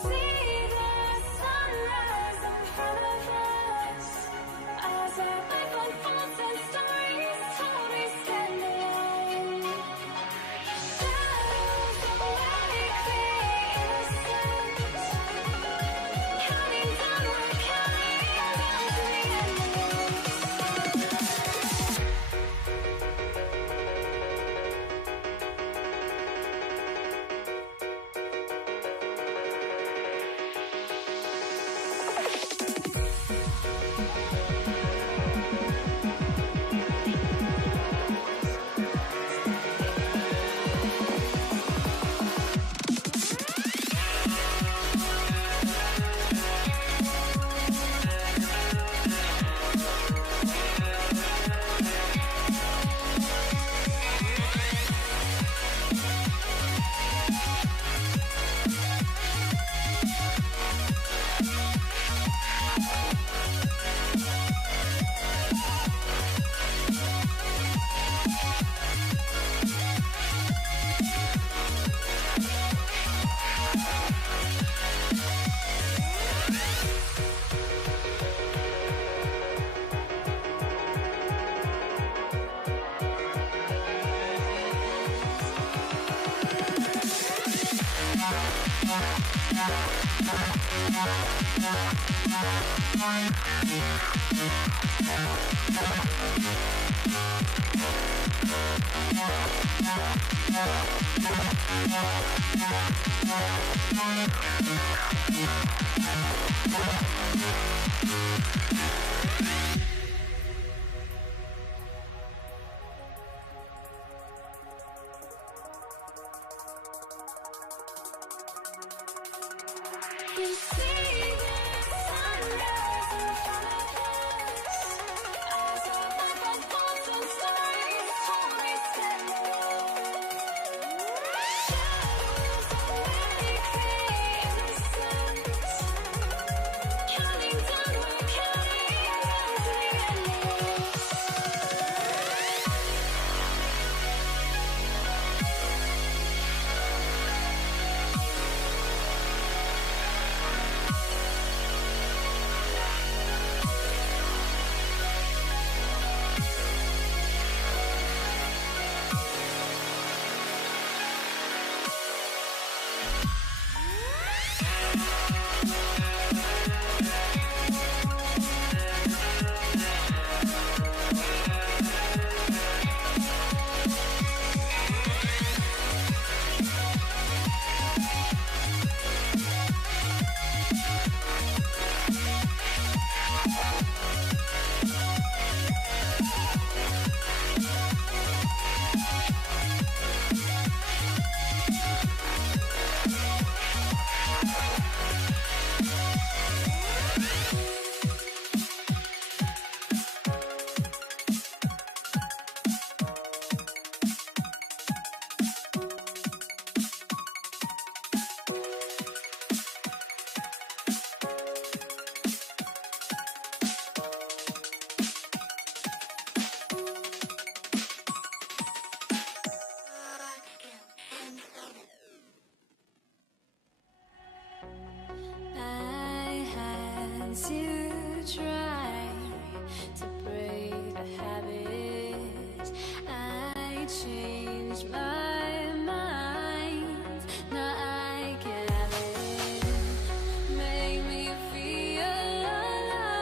see the sunrise in front of us as our life unfolds and stories told we stand alone. Shadows of where we create innocence, counting down, we're counting down to the endless. We see the sunrise in front of us as our life unfolds and stories told we stand alone. Shadows of where we create innocence, counting down, we're counting down to the endless. I had to try to break the habit. I changed my mind. Now I can have it. Make me feel alive.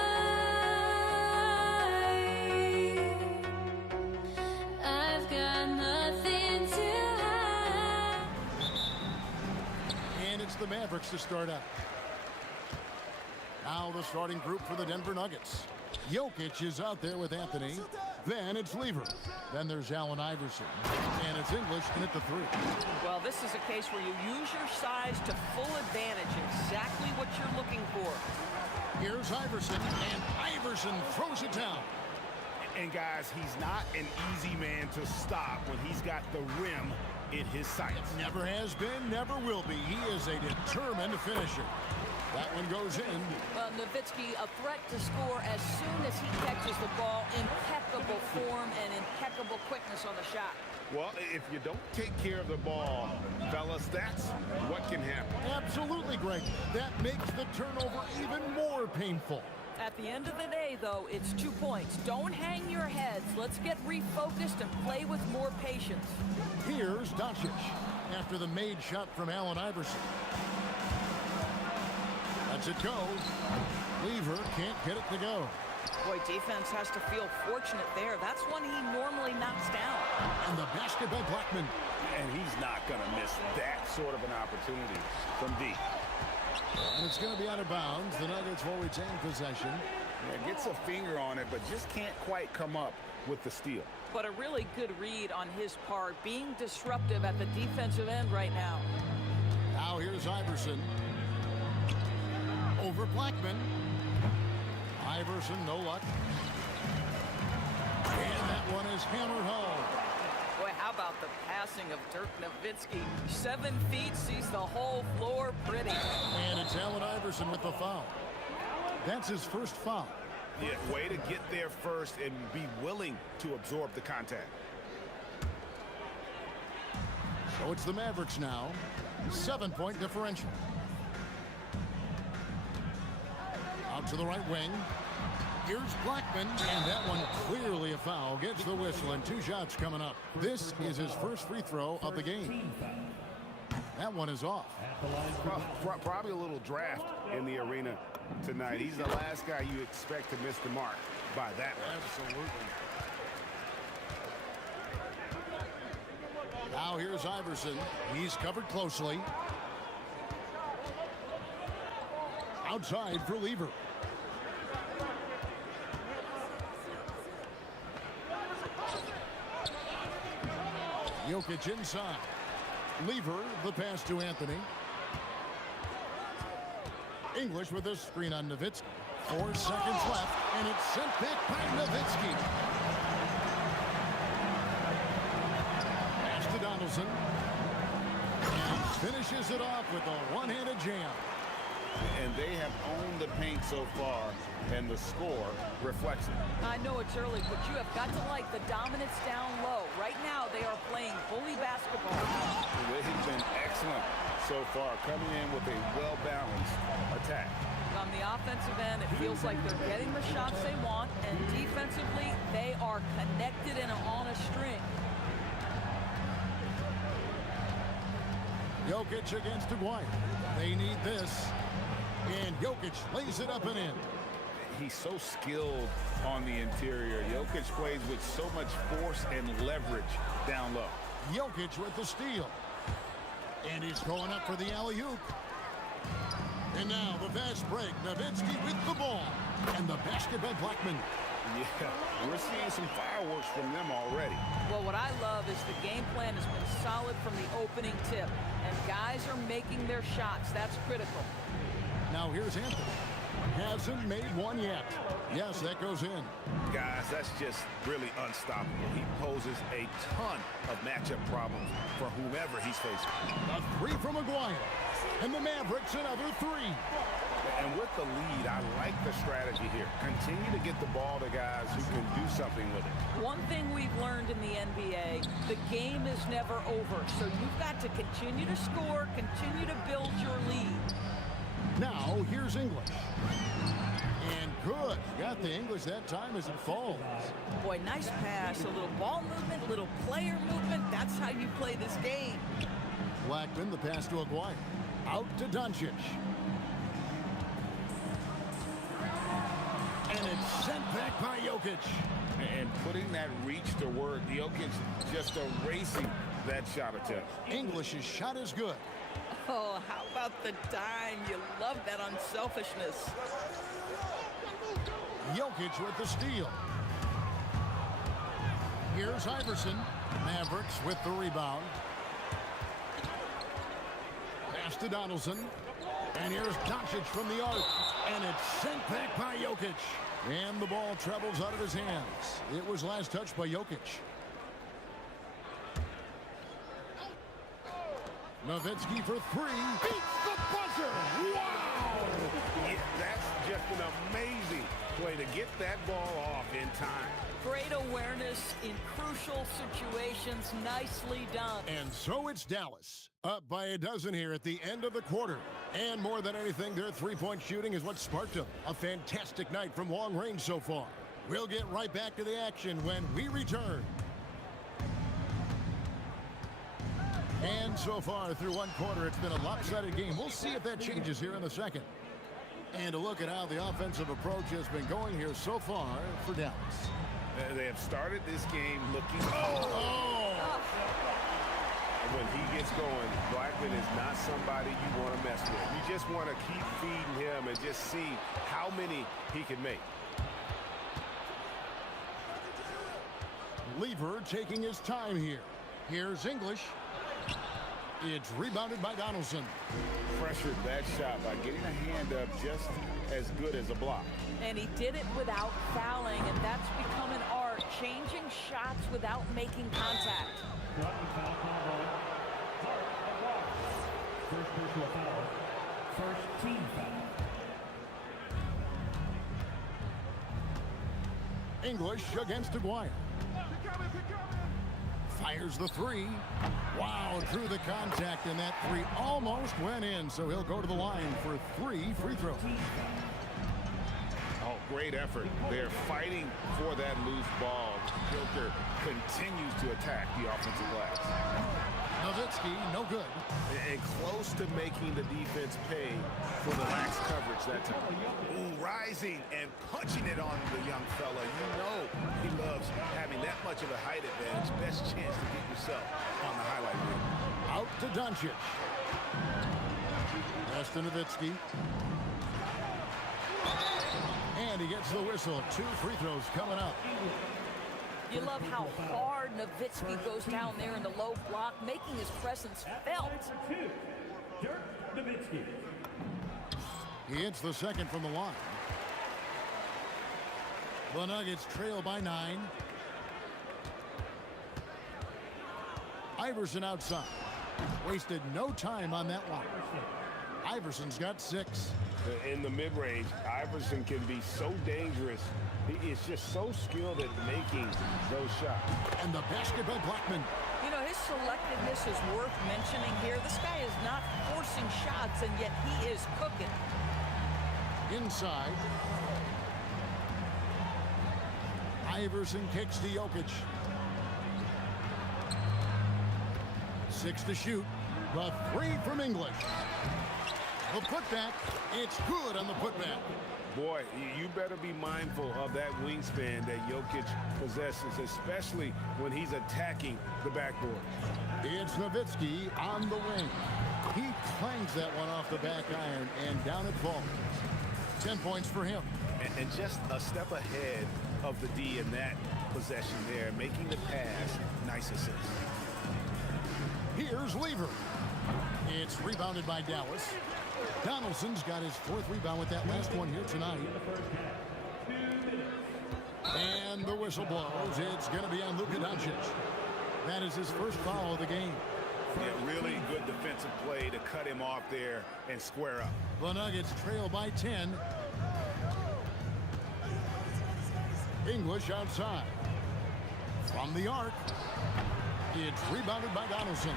I've got nothing to hide. And it's the Mavericks to start out. Now the starting group for the Denver Nuggets. Jokic is out there with Anthony. Then it's Lever. Then there's Allen Iverson. And it's English in at the three. Well, this is a case where you use your size to full advantage. Exactly what you're looking for. Here's Iverson, and Iverson throws it down. And guys, he's not an easy man to stop when he's got the rim in his sights. Never has been, never will be. He is a determined finisher. That one goes in. Well, Nowitzki, a threat to score as soon as he catches the ball. Impeccable form and impeccable quickness on the shot. Well, if you don't take care of the ball, fellas, that's what can happen. Absolutely, Greg. That makes the turnover even more painful. At the end of the day, though, it's 2 points. Don't hang your heads. Let's get refocused and play with more patience. Here's Doncic after the made shot from Allen Iverson. Lets it go. Lever can't get it to go. Boy, defense has to feel fortunate there. That's one he normally knocks down. And the basket by Blackman. And he's not going to miss that sort of an opportunity from deep. And it's going to be out of bounds. The Nuggets will retain possession. Yeah, gets a finger on it, but just can't quite come up with the steal. But a really good read on his part, being disruptive at the defensive end right now. Now here's Iverson. Over Blackman. Iverson, no luck. And that one is hammered home. Boy, how about the passing of Dirk Nowitzki? 7 feet, sees the whole floor pretty. And it's Allen Iverson with the foul. That's his first foul. Yeah, way to get there first and be willing to absorb the contact. So it's the Mavericks now. 7-point differential. Out to the right wing. Here's Blackman, and that one clearly a foul. Gets the whistle, and 2 shots coming up. This is his first free throw of the game. That one is off. Probably a little draft in the arena tonight. He's the last guy you expect to miss the mark by that much. Absolutely. Now here's Iverson. He's covered closely. Outside for Lever. Jokic inside. Lever, the pass to Anthony. English with a screen on Nowitzki. 4 seconds left, and it's sent back by Nowitzki. Pass to Donaldson. And finishes it off with a one-handed jam. And they have owned the paint so far, and the score reflects it. I know it's early, but you have got to like the dominance down low. Right now, they are playing bully basketball. They've been excellent so far, coming in with a well-balanced attack. On the offensive end, it feels like they're getting the shots they want, and defensively, they are connected and on a string. Jokic against Aguirre. They need this. And Jokic lays it up and in. He's so skilled on the interior. Jokic plays with so much force and leverage down low. Jokic with the steal. And he's going up for the alley-oop. And now the fast break. Nowitzki with the ball. And the basket by Blackman. Yeah, we're seeing some fireworks from them already. Well, what I love is the game plan has been solid from the opening tip. And guys are making their shots. That's critical. Now here's Anthony. Hasn't made one yet. Yes, that goes in. Guys, that's just really unstoppable. He poses a ton of matchup problems for whomever he's facing. A 3 from Aguirre. And the Mavericks another 3. And with the lead, I like the strategy here. Continue to get the ball to guys who can do something with it. One thing we've learned in the NBA, the game is never over. So you've got to continue to score, continue to build your lead. Now, here's English. And good. Got the English that time as it falls. Boy, nice pass. A little ball movement, little player movement. That's how you play this game. Blackman, the pass to Aguirre. Out to Doncic. And it's sent back by Jokic. And putting that reach to work, Jokic just erasing that shot attempt. English's shot is good. Oh, how about the dime? You love that unselfishness. Jokic with the steal. Here's Iverson. Mavericks with the rebound. Pass to Donaldson. And here's Doncic from the arc. And it's sent back by Jokic. And the ball travels out of his hands. It was last touched by Jokic. Nowitzki for 3. Beats the buzzer. Wow! that ball off in time. Great awareness in crucial situations. Nicely done. And so it's Dallas, up by a dozen here at the end of the quarter. And more than anything, their three-point shooting is what sparked them. A fantastic night from long range so far. We'll get right back to the action when we return. And so far through one quarter, it's been a lopsided game. We'll see if that changes here in the second. And a look at how the offensive approach has been going here so far for Dallas. They have started this game looking... Oh! When he gets going, Blackman is not somebody you want to mess with. You just want to keep feeding him and just see how many he can make. Lever taking his time here. Here's English. It's rebounded by Donaldson. Pressured that shot by getting a hand up just as good as a block. And he did it without fouling, and that's become an art, changing shots without making contact. First personal foul. First team foul. English against Aguirre. Fires the three. Wow, drew the contact, and that three almost went in, so he'll go to the line for 3 free throws. Oh, great effort. They're fighting for that loose ball. Joker continues to attack the offensive glass. Nowitzki, no good. And close to making the defense pay for the lax coverage that time. Ooh, rising and punching it on the young fella. You know he loves having that much of a height advantage. Best chance to get yourself on the highlight reel. Out to Doncic. Pass to Nowitzki. And he gets the whistle. 2 free throws coming up. You love how hard Nowitzki goes down there in the low block, making his presence felt. Dirk Nowitzki. He hits the second from the line. The Nuggets trail by 9. Iverson outside. Wasted no time on that one. Iverson's got 6. In the mid-range, Iverson can be so dangerous. He is just so skilled at making those shots. And the basket by Blackman. You know, his selectiveness is worth mentioning here. This guy is not forcing shots, and yet he is cooking. Inside. Iverson kicks to Jokic. 6 to shoot. The 3 from English. The putback, it's good on the putback. Boy, you better be mindful of that wingspan that Jokic possesses, especially when he's attacking the backboard. It's Nowitzki on the wing. He clangs that one off the back iron, and down it falls. 10 points for him. And just a step ahead of the D in that possession there, making the pass. Nice assist. Here's Lever. It's rebounded by Dallas. Donaldson's got his 4th rebound with that last one here tonight. And the whistle blows. It's going to be on Luka Doncic. That is his first foul of the game. Yeah, really good defensive play to cut him off there and square up. The Nuggets trail by 10. English outside. From the arc. It's rebounded by Donaldson.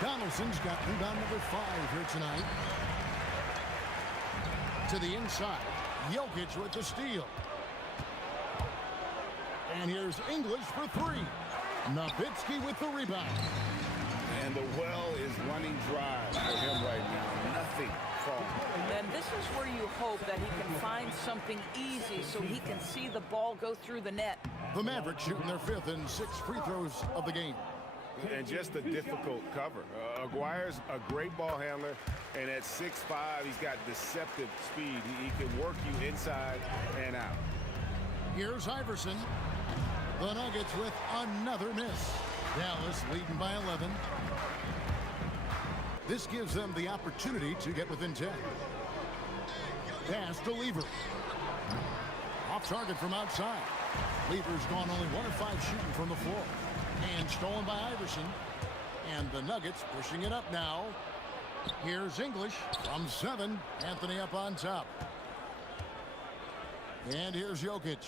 Donaldson's got rebound number 5 here tonight. To the inside. Jokic with the steal. And here's English for 3. Nowitzki with the rebound. And the well is running dry for him right now. Nothing falling. And this is where you hope that he can find something easy so he can see the ball go through the net. The Mavericks shooting their 5th and 6th free throws of the game. And just a difficult cover. Aguirre's a great ball handler, and at 6'5", he's got deceptive speed. He can work you inside and out. Here's Iverson. The Nuggets with another miss. Dallas leading by 11. This gives them the opportunity to get within 10. Pass to Lever. Off target from outside. Lever's gone only 1 of 5 shooting from the floor. And stolen by Iverson. And the Nuggets pushing it up now. Here's English from 7. Anthony up on top. And here's Jokic.